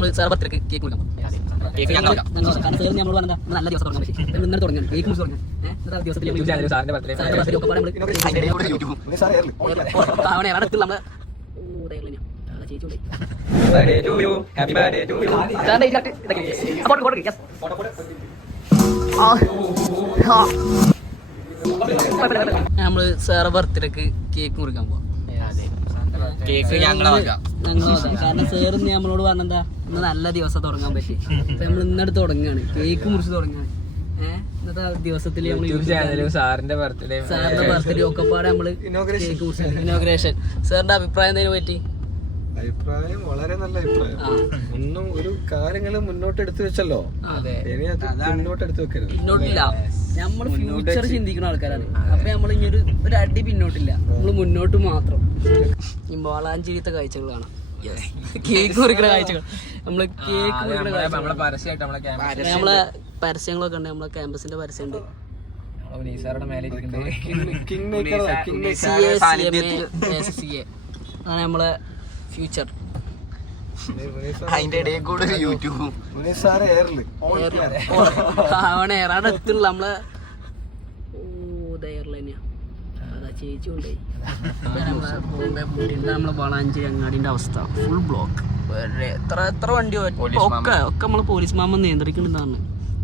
നമ്മൾ സർബത്തിലേക്ക് കേക്ക് കൊടുക്കാം. കേക്ക് ഞങ്ങൾ നമ്മൾ പറഞ്ഞാൽ നല്ല ദിവസം തുടങ്ങാൻ പറ്റും. ഇന്നലെ തുടങ്ങാൻ കേക്ക് മുറിച്ച് തുടങ്ങാൻ ദിവസത്തിൽ അടുത്തുള്ള നമ്മളെ ചേച്ചി നമ്മള് സാറെ ബർത്ത്ഡേക്ക് കേക്ക് മുറിക്കാൻ പോവാം. കേക്ക് കാരണം സാറിന്ന് നമ്മളോട് പറഞ്ഞെന്താ ഇന്ന് നല്ല ദിവസം തുടങ്ങാൻ പറ്റി. നമ്മൾ ഇന്നലെ തുടങ്ങാണ് കേക്ക് മുറിച്ച് തുടങ്ങാണ്. ഇന്നത്തെ ദിവസത്തില് സാറിന്റെ ബർത്ത്ഡേ ഒക്കെ പാടെ നമ്മള് കേക്ക് മുറിച്ച് ഇനോഗ്രേഷൻ. സാറിന്റെ അഭിപ്രായം എന്തിനെ പറ്റി? അഭിപ്രായം വളരെ നല്ല അഭിപ്രായം. ഒന്നും ഒരു കാര്യങ്ങള് മുന്നോട്ട് എടുത്തു വെച്ചല്ലോ, ഇനി അത് മുന്നോട്ട് എടുത്തു വെക്കരുത്. പിന്നോട്ടില്ല, നമ്മള് ഫ്യൂച്ചർ ചിന്തിക്കുന്ന ആൾക്കാരാണ്. അപ്പൊ നമ്മൾ ഇനി ഒരു അടി പിന്നോട്ടില്ല, നമ്മള് മുന്നോട്ട് മാത്രം. ഈ വളാഞ്ചേരിത്തെ കാഴ്ചകൾ കാണാം, കേക്ക് മുറിക്കുന്ന കാഴ്ചകൾ. നമ്മള് കേക്ക് മുറിക്കുന്ന നമ്മളെ പരസ്യങ്ങളൊക്കെ ഉണ്ട്. നമ്മളെ ക്യാമ്പസിന്റെ പരസ്യം ഉണ്ട്. അതാണ് നമ്മളെ ഫ്യൂച്ചർ. അതിന്റെ ഇടയിൽ കൂടെ യൂട്യൂബും ഏറാണ് എത്തുള്ള നമ്മളെ എയർലൈനാ. അതാ ചേച്ചി കൊണ്ടേ നമ്മളെ ബോംബെ പൂട്ടിന്റെ നമ്മളെ വളാഞ്ചേരി അങ്ങാടിന്റെ അവസ്ഥ ഫുൾ ബ്ലോക്ക്. എത്ര വണ്ടി ഒക്കെ നമ്മള് പോലീസ് മാമ നിയന്ത്രിക്കുന്നുണ്ടാണ്.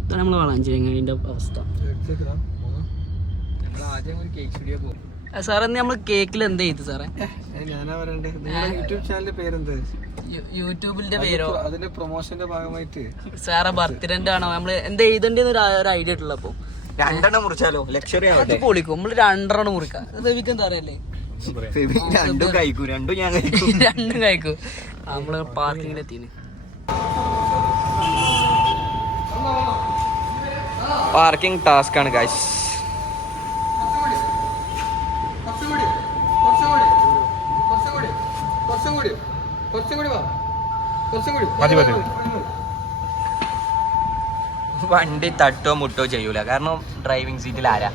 ഇതാണ് നമ്മളെ വളാഞ്ചേരി അങ്ങാടിന്റെ അവസ്ഥ. ആദ്യം ഒരു കേക്ക് സ്റ്റുഡിയോ പോകും. സാറേ നമ്മള് കേക്കിൽ എന്താ ചെയ്ത് സാറേ? യൂട്യൂബ് ചാനലിന്റെ പേരെന്ത്? യൂട്യൂബിന്റെ പേരോ? അതിന്റെ പ്രൊമോഷന്റെ ഭാഗമായിട്ട് സാറെ ബർത്ത്ഡേ ആണോ നമ്മള് എന്താ എഴുതേണ്ടെന്ന് ഒരു ഐഡിയ ഇട്ടുള്ള. അപ്പൊ 2 മുറിച്ചാലോ? ലക്ഷറി പൊളിക്കും. നമ്മള് 2 മുറിക്കാം. എന്താ അറിയല്ലേ? 2 കഴിക്കും, 2 ഞാൻ കഴിക്കും. 2 കഴിക്കും. നമ്മള് പാർക്കിങ്ങിലെത്തിന്. പാർക്കിംഗ് ടാസ്ക് ആണ് ഗൈസ്. വണ്ടി തട്ടോ മുട്ടോ ചെയ്യൂല, കാരണം ഡ്രൈവിംഗ് സീറ്റിൽ ആരാ?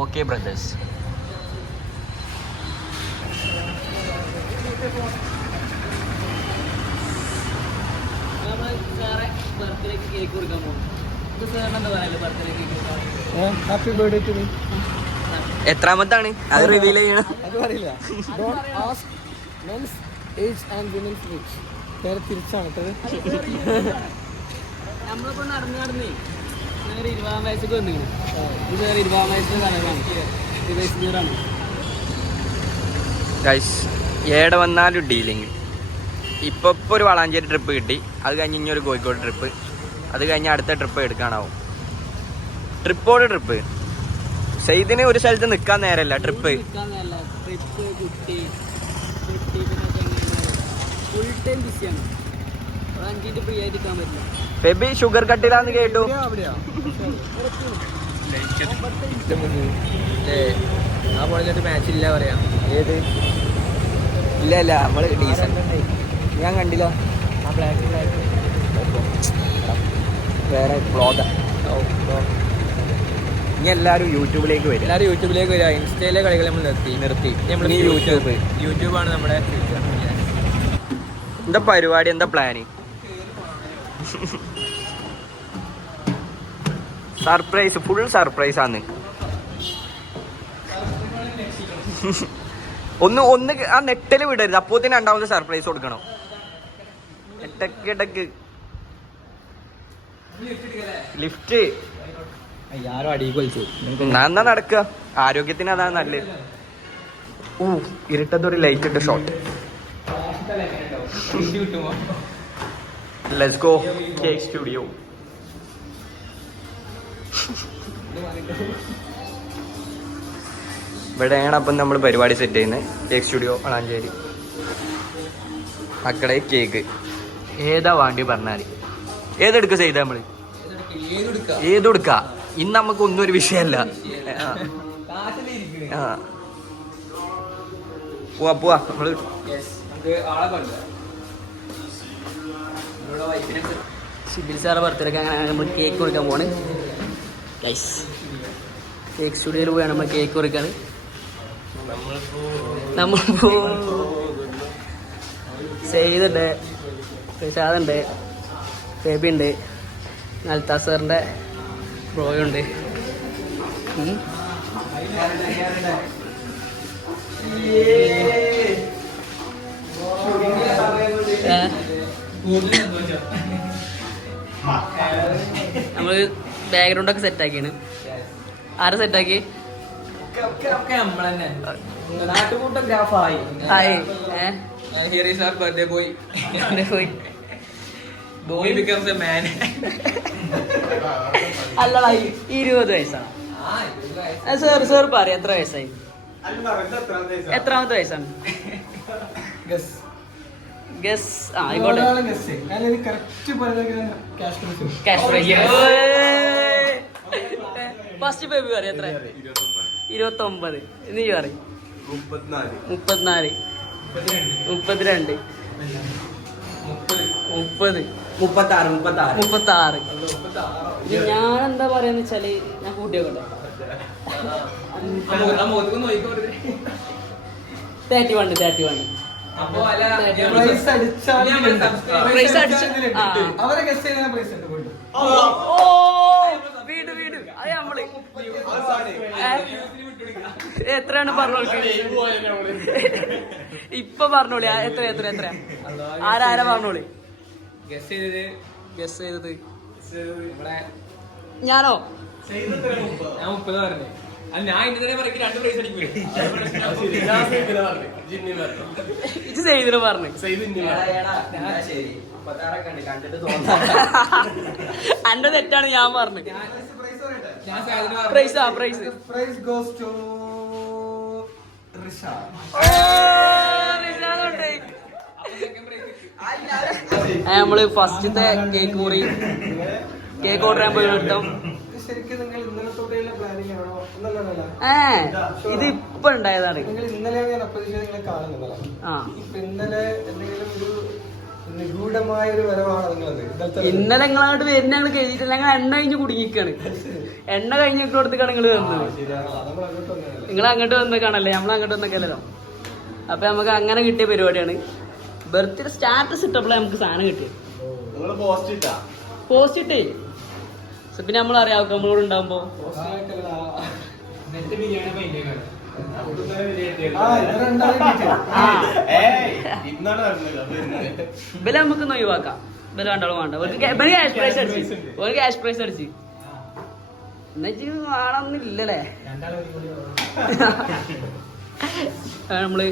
Okay brothers. Happy birthday to me. എത്രാമത്താണ് അത് റിവീൽ ചെയ്യണം? അത് അറിയില്ല. Men's age and women's age. വേറെ തിരിച്ചാണ് നമ്മളിപ്പോ നടന്നേ 20 വയസ്സൊക്കെ വന്നിങ്ങനെ. ഇത് 20 വയസ്സിലെ തലമാണ്. ഗൈസ് ഏടെ വന്നാലും ഡീലിങ്. ഇപ്പോൾ ഒരു വളാഞ്ചേരി ട്രിപ്പ് കിട്ടി, അത് കഴിഞ്ഞ് ഇനി ഒരു കോഴിക്കോട് ട്രിപ്പ്, അത് കഴിഞ്ഞ് അടുത്ത ട്രിപ്പ് എടുക്കാനാവും. ട്രിപ്പോട് ട്രിപ്പ്. സെയ്ദിന് ഒരു സ്ഥലത്ത് നിൽക്കാൻ നേരമല്ല, ട്രിപ്പ്. ബേബി ഷുഗർ കട്ടിലാന്ന് കേട്ടു. ആ പോലത്തെ മാച്ച് ഇല്ല പറയാം. ഏത്? ഇല്ല നമ്മള് ഡീസന്റ്. ഞാൻ കണ്ടില്ല. വേറെ വ്ളോഗ്. ഇനി എല്ലാവരും യൂട്യൂബിലേക്ക് വരും. വരിക. ഇൻസ്റ്റയിലെ കളികൾ നമ്മൾ നിർത്തി നമ്മൾ യൂട്യൂബാണ് നമ്മുടെ എന്താ പരിപാടി, എന്താ പ്ലാന്? സർപ്രൈസ്, ഫുൾ സർപ്രൈസ് ആണ്. ഒന്ന് ആ നെറ്റല് വിടരുത്, അപ്പോത്തിന് 2ാമത് സർപ്രൈസ് കൊടുക്കണം. ഇടക്ക് ലിഫ്റ്റ് ആരും അടിയിൽ വലിച്ചു. എന്നാ നടക്കുക, ആരോഗ്യത്തിന് അതാണ് നല്ലത്. ഇരുട്ടത്തൊരു ലൈറ്റ് ഇട്ട് shot. Let's go cake studio. ഇവിടെയാണ് അപ്പം നമ്മൾ പരിപാടി സെറ്റ് ചെയ്യുന്നത്. Cake studio Valanchery. മക്കളെ കേക്ക് ഏതാ വേണ്ടി പറഞ്ഞാൽ ഏതെടുക്കുക ചെയ്ത നമ്മള്? ഏതെടുക്ക? ഇന്ന് നമുക്ക് ഒന്നും ഒരു വിഷയമല്ല. പോവാ നമ്മള്. സിബിൽ സാറെ ബർത്ത്ഡേക്ക് അങ്ങനെ നമ്മൾ കേക്ക് കൊടുക്കാൻ പോണ് ഗൈസ്. കേക്ക് സ്റ്റുഡിയോയിൽ പോയാണ് നമ്മൾ കേക്ക് കൊടുക്കാൻ. നമ്മളിപ്പോ ചെയ്തിട്ട് റിഷാദുണ്ട്, ബേബി ഉണ്ട്, അൽത്താഫ് സാറിൻ്റെ ബ്രോയുണ്ട്. നമ്മൾ ബാക്ക്ഗ്രൗണ്ടൊക്കെ സെറ്റാക്കിയാണ്. ആരെ സെറ്റാക്കി? അല്ലടാ 20 വയസ്സാണ്. സാർ പറയാം എത്ര വയസ്സായി? എത്രാമത്തെ വയസ്സാണ്? ഗസ് ആയിക്കോട്ടെ. ഫസ്റ്റ് ബേബി പറയാം എത്ര? 29. നീ പറയും 34, 32, 30, 36. ഞാനെന്താ പറയാന്ന് വെച്ചാല് ഞാൻ കൂട്ടിയോട്ടെ 31. വീട് അത് നമ്മള് എത്രയാണ് പറഞ്ഞോളൂ? ഇപ്പൊ പറഞ്ഞോളി. എത്ര ആരാ പറഞ്ഞോളി? ഗസ് ചെയ്തത് ഞാനോ? ഇത് ചെയ്തിട്ട് പറഞ്ഞു. അന്റെ തെറ്റാണ് ഞാൻ പറഞ്ഞു. നമ്മള് ഫസ്റ്റത്തെ കേക്ക് മുറി കേക്ക് ഓർഡർ ചെയ്യാൻ പോയി കിട്ടും. ഇത് ഇപ്പൊ ഉണ്ടായതാണ്. ഇന്നലെ നിങ്ങളായിട്ട് വരുന്ന ഞങ്ങൾ കഴിഞ്ഞിട്ടില്ല. ഞങ്ങൾ എണ്ണ കഴിഞ്ഞ് കുടുങ്ങിക്കാണ്. എണ്ണ കഴിഞ്ഞിട്ട് കൊടുത്തിട്ടാണ് നിങ്ങൾ വന്നത്. നിങ്ങൾ അങ്ങോട്ട് വന്നേക്കാണല്ലേ, നമ്മൾ അങ്ങോട്ട് വന്നേക്കല്ലോ. അപ്പൊ നമുക്ക് അങ്ങനെ കിട്ടിയ പരിപാടിയാണ്. ബർത്ത്ഡേ സ്റ്റാറ്റസ് ഇട്ടപ്പോഴേ നമുക്ക് സാധനം കിട്ടിയത്. പോസ്റ്റ് ഇട്ടേ പിന്നെ നമ്മളറിയാം നമ്മളോട് ഉണ്ടാകുമ്പോ. ഇവലെ നമുക്കൊന്ന് ഒഴിവാക്കാം. ഇവലെ രണ്ടാളും വേണ്ട. ഒരു ക്യാഷ് പ്രൈസ് അടിച്ച് എന്നുവെച്ച് കാണാന്നില്ലല്ലേ. നമ്മള്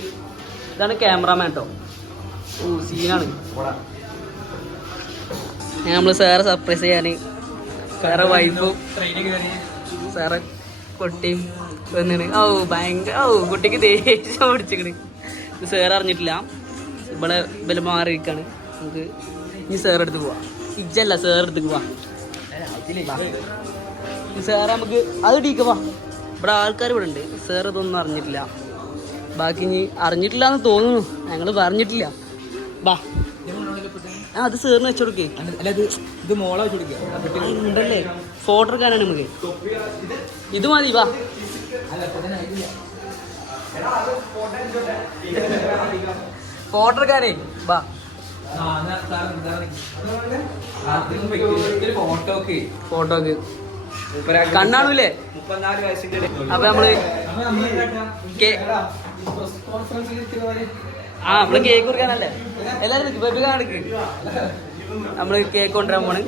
ഇതാണ് ക്യാമറാമാൻ കേട്ടോ. സീനാണ്. നമ്മള് സാറെ സർപ്രൈസ് ചെയ്യാന് സാറെ വൈഫും സാറെ കുട്ടിയും വന്നിന്. ഭയങ്കര കുട്ടിക്ക് ദേഷ്യം പിടിച്ചിക്കണ്. സാർ അറിഞ്ഞിട്ടില്ല. ഇവിടെ മാറിയിരിക്കാണ്. നമുക്ക് ഇനി സാർ അടുത്ത് പോവാം. ഇജ്ജല്ല സാർ അടുത്തേക്ക് പോവാം. സാറ് നമുക്ക് അത് ഇടിക്ക വാ. ഇവിടെ ആൾക്കാർ ഇവിടെ ഉണ്ട്. സാർ ഇതൊന്നും അറിഞ്ഞിട്ടില്ല. ബാക്കി ഇനി അറിഞ്ഞിട്ടില്ല എന്ന് തോന്നുന്നു. ഞങ്ങൾ പറഞ്ഞിട്ടില്ല. ബാ അത് സാറിന് വെച്ചോടുക്കേ. ഉണ്ടല്ലേ ഫോട്ടോ എടുക്കാനാണ് നമുക്ക്. ഇത് മതി വാ. ഫോട്ടോ എടുക്കാനേ വാ. ഫോട്ടോക്ക് കണ്ണാണൂല്ലേ? അപ്പൊ നമ്മള് നമ്മള് കേക്ക് കൊടുക്കാനല്ലേ എല്ലാരും ബേബിക്ക്. നമ്മള് കേക്ക് കൊണ്ടുവരാൻ പോണ്.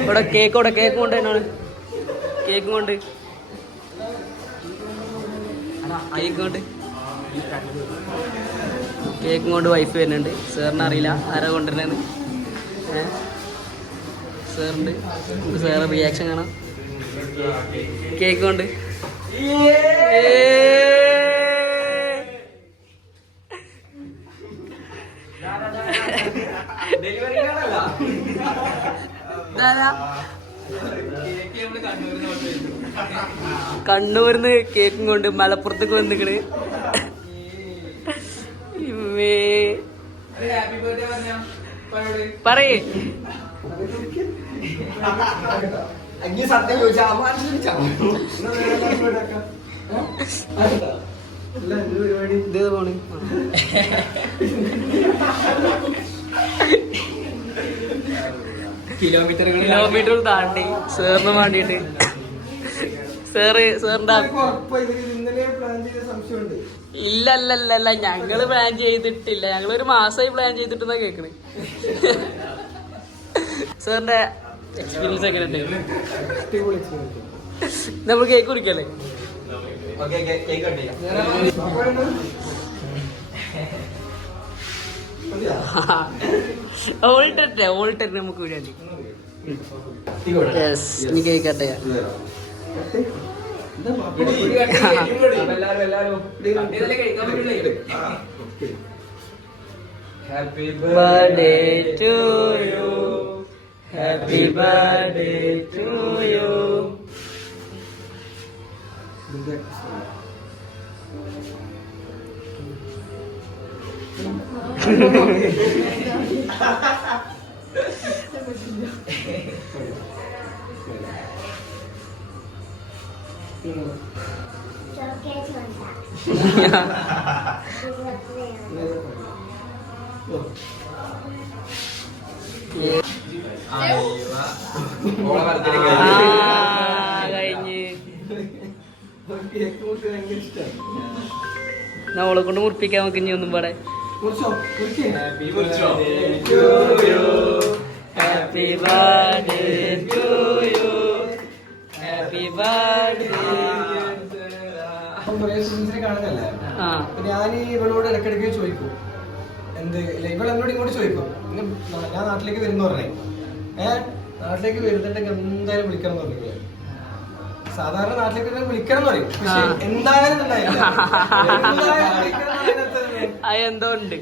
ഇവിടെ കേക്ക് കൊണ്ട് തന്നെയാണ്. കേക്കും കൊണ്ട് വൈഫ് വരുന്നുണ്ട്. സാറിന് അറിയില്ല ആരാ കൊണ്ടുവരുന്നതെന്ന്. സാറിൻ്റെ സാറ് റിയാക്ഷൻ കാണാം. കേക്ക് കൊണ്ട് കണ്ണൂരിന്ന് കേക്കും കൊണ്ട് മലപ്പുറത്തേക്ക് വന്നിക്കണ്. പറയേ ഇത് പോണ് കിലോമീറ്റർ താണ്ടി സാറിന് വേണ്ടിട്ട് സാറിന്റെ ഇല്ല ഞങ്ങള് പ്ലാൻ ചെയ്തിട്ടില്ല. ഞങ്ങളൊരു മാസമായി പ്ലാൻ ചെയ്തിട്ടെന്നാ കേക്കണ്. സാറിന്റെ എക്സ്പീരിയൻസ് എങ്ങനെയുണ്ട്? നമ്മൾ കേക്ക് കുടിക്കല്ലേ? ഓൾട്ടർ നമുക്ക് വിടാണ്ട്. ഇനി കേക്കട്ടെ. Happy birthday to you, happy birthday to you. കഴിഞ്ഞ് നമ്മളെ കൊണ്ട് മുറിപ്പിക്കാൻ നമുക്ക് ഇനി ഒന്നും പാടെ. Happy birthday to you, happy birthday. ഞാൻ ഇവളോട് ഇടയ്ക്കിടയ്ക്ക് ചോദിക്കും, എന്ത് ഇവളെന്നോട് ഇങ്ങോട്ട് ചോദിക്കും, ഞാൻ നാട്ടിലേക്ക് വരുന്ന പറഞ്ഞേ, നാട്ടിലേക്ക് വരുന്നുണ്ടെങ്കിൽ എന്തായാലും വിളിക്കണം എന്ന് പറഞ്ഞു. സാധാരണ നാട്ടിലേക്ക് വിളിക്കണം എന്ന് പറയും, പക്ഷെ എന്തായാലും എന്തോ ഉണ്ട്.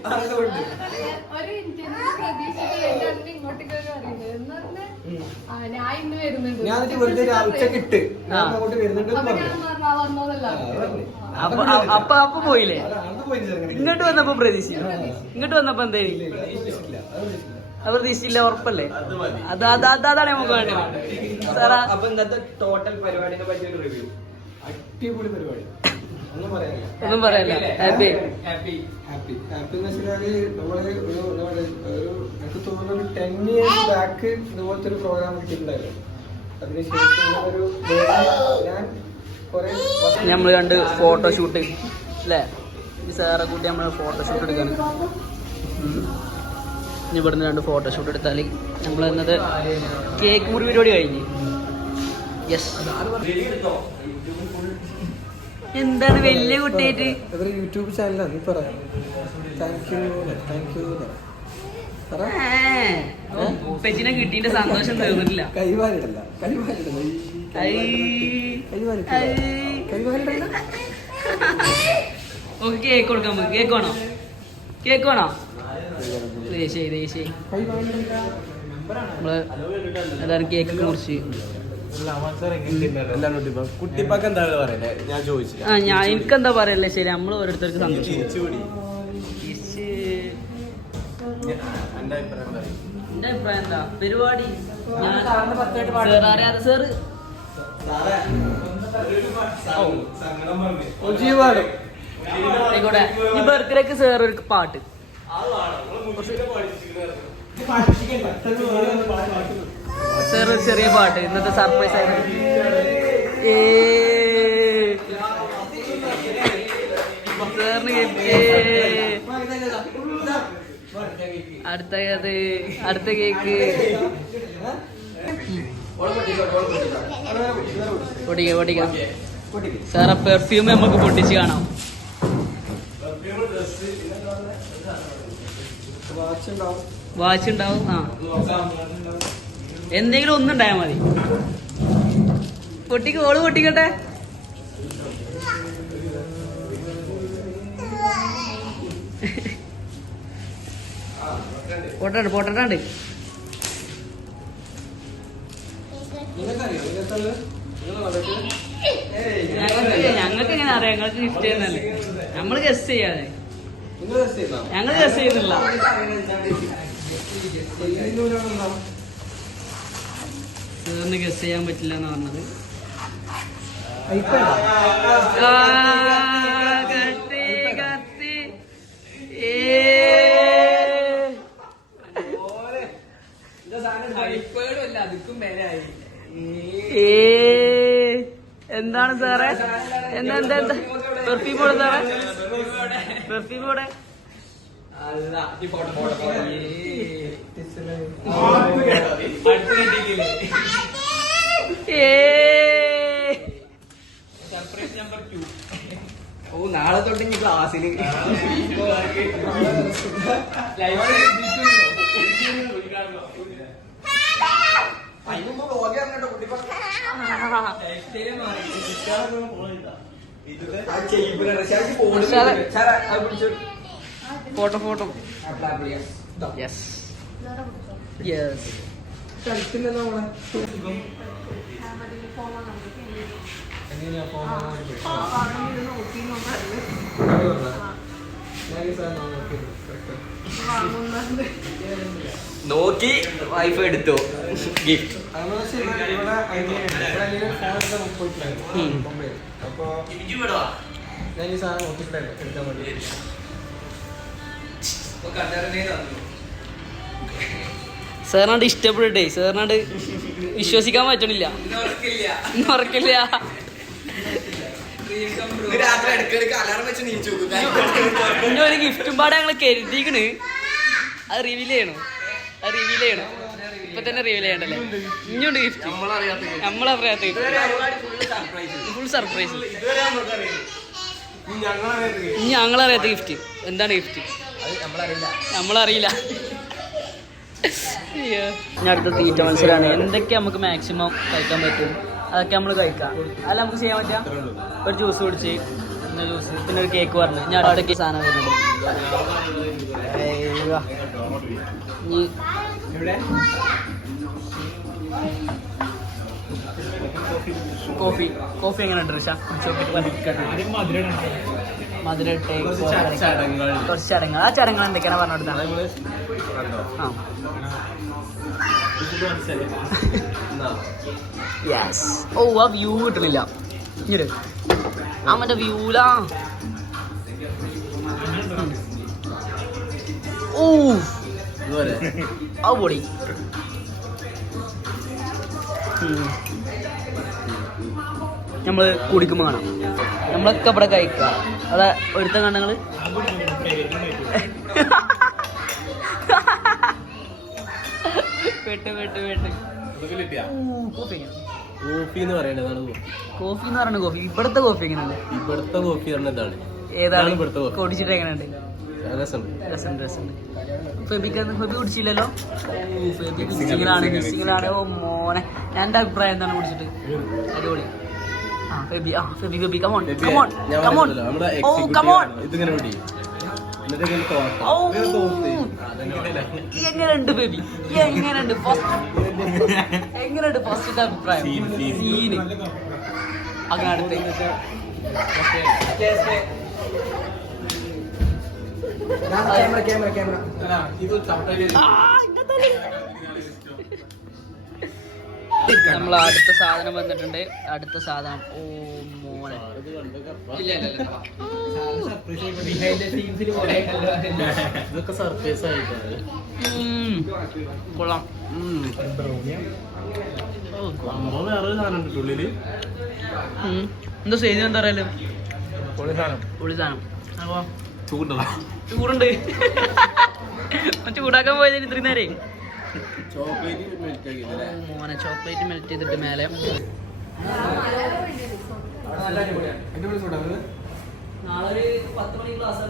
ഞാൻ വെറുതെ ഉച്ചക്ക് ഇട്ട് ഞാൻ അങ്ങോട്ട് വരുന്നുണ്ട് അപ്പൊ പോയില്ലേ? ഇങ്ങോട്ട് വന്നപ്പോ പ്രതീക്ഷ, ഇങ്ങോട്ട് വന്നപ്പോ എന്തായാലും പ്രതീക്ഷയില്ല, ഉറപ്പല്ലേ? അതാണ് നമുക്ക് വേണ്ടത്. സാറാ അപ്പൊ ഇന്നത്തെ ടോട്ടൽ പരിപാടിനെ പറ്റിയൊരു റിവ്യൂ. അടിപൊളി പരിപാടി, ഒന്നും പറയല്ല. ഹാപ്പി ഹാപ്പി ഹാപ്പി ഹാപ്പി എന്ന് വെച്ചാല് നമ്മള് എനിക്ക് തോന്നുന്നു 10 years ബാക്ക് ഇതുപോലത്തെ ഒരു പ്രോഗ്രാം കിട്ടിയിട്ടുണ്ടായിരുന്നു. അതിനുശേഷം നമ്മൾ കണ്ട് ഫോട്ടോഷൂട്ട് അല്ലേ? ഈ സാറെ കൂട്ടി നമ്മൾ ഫോട്ടോഷൂട്ട് എടുക്കാണ്. ഇനി ഇവിടുന്ന് 2 ഫോട്ടോഷൂട്ട് എടുത്താൽ നമ്മൾ എന്നത് കേക്ക് മുറി പരിപാടി കഴിഞ്ഞ്. യെസ്, എന്താണ് വലിയ കുട്ടിയായിട്ട് യൂട്യൂബ് ചാനലാണ്. നീ പറയാം താങ്ക് യു. ഉപ്പച്ചിനെ കിട്ടിന്റെ സന്തോഷം തീർന്നിട്ടില്ല. കൈവാലിടല്ല ഓക്കെ, കേക്ക് കൊടുക്കാൻ പോയി. കേക്ക് വേണോ? ദേശീയ നമ്മള് എല്ലാവരും കേക്ക് മുറിച്ച് കുട്ടിപ്പാക്ക് എന്താ പറയണ്ടേ? ഞാൻ ചോദിച്ചു. എനിക്കെന്താ പറയല്ലേ, ശരി, നമ്മള് ഓരോരുത്തർക്ക് സന്തോഷം. എന്റെ അഭിപ്രായം എന്താ പരിപാടി? അറിയാതെ സാറ് ആയിക്കോട്ടെ. ഈ ബർത്ത്ഡേക്ക് സാർ ഒരു പാട്ട് സാർ ഒരു ചെറിയ പാട്ട് ഇന്നത്തെ സർപ്രൈസ് ആയിരുന്നു. സാറിന് അടുത്ത കേക്ക് പൊട്ടിക്കാം. സാറെ പെർഫ്യൂം നമുക്ക് പൊട്ടിച്ച് കാണാം. വാച്ച് ഉണ്ടാവും. എന്തെങ്കിലും ഒന്നുണ്ടായാ മതി. ഓള് പൊട്ടിക്കട്ടെ. പൊട്ടണ്ട് ഞങ്ങൾക്ക് എങ്ങനെ അറിയാം? ഞങ്ങൾക്ക് ഗിഫ്റ്റ് ചെയ്യുന്നല്ലേ, നമ്മള് ഗസ് ചെയ്യാതെ. ഞങ്ങൾ ഗസ് ചെയ്യുന്നില്ല. സാറിന് ഗസ് ചെയ്യാൻ പറ്റില്ല എന്ന് പറഞ്ഞത്. എന്താണ് സാറേ? എന്താ എന്താ എന്താ പെർഫ്യൂം കൂടെ സാറേ? പെർഫ്യൂം കൂടെ നാളെ തൊട്ട് ക്ലാസ്സിന് ഫോട്ടോ ഫോട്ടോ യെസ് യെസ് നോക്കി വൈഫ് എടുത്തു ഗിഫ്റ്റ്. അപ്പൊ ഞാൻ ഈ സാധനം നോക്കിയിട്ടായിരുന്നു എടുക്കാൻ വേണ്ടി. സാറിനാണ്ട് ഇഷ്ടപ്പെടട്ടെ, സാറിനാണ്ട് വിശ്വസിക്കാൻ പറ്റണില്ല. ഉറക്കില്ല. രാത്രി ഇടയ്ക്കിടയ്ക്ക് അലാറം വെച്ച് നീച്ചു പിന്നെ ഒരു ഗിഫ്റ്റും പാടെ ഞങ്ങൾ കരുതിക്കണ്. അത് റിവീൽ ചെയ്യണം. ഇപ്പൊ തന്നെ റിവീൽ ചെയ്യണ്ടല്ലേ? ഇനിയുണ്ട് ഗിഫ്റ്റ്, നമ്മളറിയാത്ത ഫുൾ സർപ്രൈസ്. ഇനി ഞങ്ങളറിയാത്ത ഗിഫ്റ്റ്. എന്താണ് ഗിഫ്റ്റ് നമ്മളറിയില്ല. ഇനി അടുത്ത തീറ്റ മത്സരമാണ്. എന്തൊക്കെ നമുക്ക് മാക്സിമം കഴിക്കാൻ പറ്റും അതൊക്കെ നമ്മൾ കഴിക്കാം. അല്ല നമുക്ക് ചെയ്യാൻ പറ്റാ. ഒരു ജ്യൂസ് കുടിച്ച്, പിന്നെ ജ്യൂസ്, പിന്നെ ഒരു കേക്ക് പറഞ്ഞു. ഞാൻ അടുത്തൊക്കെ സാധനം വരുന്നുണ്ട്. കോഫി എങ്ങനെ ഉണ്ട് ഋഷ? മധുര കുറച്ച് ചടങ്ങുകൾ. ആ ചടങ്ങുകൾ എന്തൊക്കെയാണ് പറഞ്ഞു കൊടുത്താണ്? യെസ്. ഓ ആ വ്യൂ കിട്ടണില്ല. ആ മറ്റേ വ്യൂലാ. ഓ ആ പൊടി. നമ്മള് കുടിക്കുമ്പോ കാണാം. നമ്മളൊക്കെ ഇവിടെ കഴിക്കുക. അതെ ഒരുത്ത കണ്ണങ്ങള് കോഫി എന്ന് പറയുന്നത് കോഫി. ഇവിടുത്തെ കോഫി എങ്ങനെയുണ്ട്? ഇവിടുത്തെ കോഫി പറഞ്ഞതാണ്. ഏതാണ് കുടിച്ചിട്ട് എങ്ങനെയുണ്ട്? രസമുണ്ട്. ഫെബി കുടിച്ചില്ലല്ലോ. ഫെബി മിസ്സിങ്ങിലാണ്. ഓ മോനെ, എന്റെ അഭിപ്രായം എന്താണ് കുടിച്ചിട്ട്? അടിപൊളി. ഫെബി കമോൺ. എങ്ങനെയുണ്ട് ബേബി? എങ്ങനെയുണ്ട് ഫസ്റ്റ് അഭിപ്രായം? സീന്. അങ്ങനെ അടുത്ത് നമ്മൾ അടുത്ത സാധനം വന്നിട്ടുണ്ട്. അടുത്ത സാധനം ഓ മോനെ കൊള്ളാം. എന്താ സൈസ് എന്താ പറയാ? പൊളി സാധനം. അപ്പൊ ചൂടുണ്ട്. ചൂടാക്കാൻ പോയത് ഇത്രയും നേരെ. മോനെ ചോക്ലേറ്റ് മെൽറ്റ് ചെയ്തിട്ട് മേലെ. നാളെ ഒരു 10 മണി ക്ലാസ്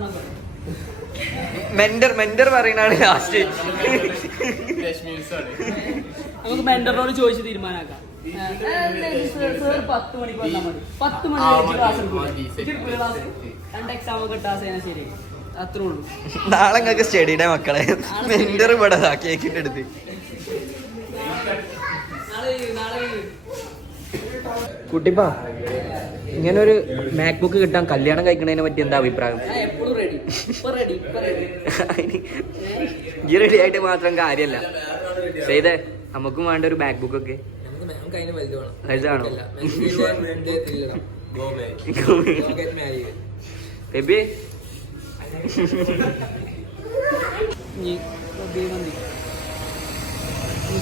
മെന്റർ പറയുന്നതാണ് ലാസ്റ്റ്. നമുക്ക് മെന്ററിനോട് ചോദിച്ച് തീരുമാനാക്കാം. 10 മണിക്ക് വന്നാൽ മതി. 10 മണി ക്ലാസ് 2 എക്സാം ഒക്കെ ഇട്ടാൽ ശരി. അത്രേ ഉള്ളൂ. നാളെ നിങ്ങൾക്ക് സ്റ്റഡിയുടെ മക്കളെ മെന്റർ ഇവിടെ കേക്കിന്റെ അടുത്ത്. കുട്ടിപ്പാ, ഇങ്ങനെ ഒരു മാക്ബുക്ക് കിട്ടാൻ കല്യാണം കഴിക്കണതിനെ പറ്റി എന്താ അഭിപ്രായം? ഈ റെഡി ആയിട്ട് മാത്രം കാര്യമല്ല ചെയ്തേ, നമുക്കും വേണ്ട ഒരു മാക്ബുക്ക് ഒക്കെ. വലുതാണോ ബേബി?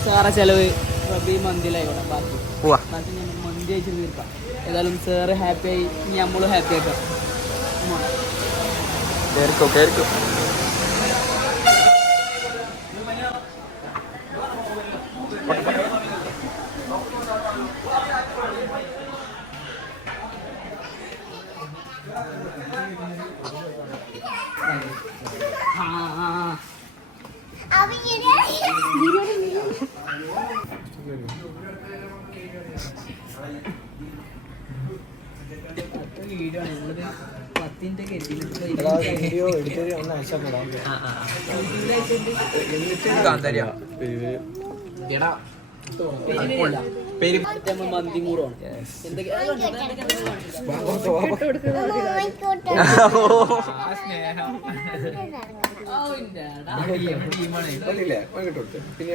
സാറെ ചെലവ് റബി മന്തിയിലായിക്കോട്ടെ ബാക്കി പോവാ. ബാക്കി ഞങ്ങൾ മന്തി അയച്ചു തീർക്കാം. ഏതായാലും സാറ് ഹാപ്പി ആയി, ഇനി നമ്മളും ഹാപ്പി ആക്കാം. കേറിക്കോ കേറിക്കോ. വീഡിയോ ആണ് ഉള്ളത്. 10 മിനിറ്റ് വീഡിയോ എടുത്തത് ഒന്ന് അയച്ചാൽ മന്തി മൂടാണ്. പിന്നെ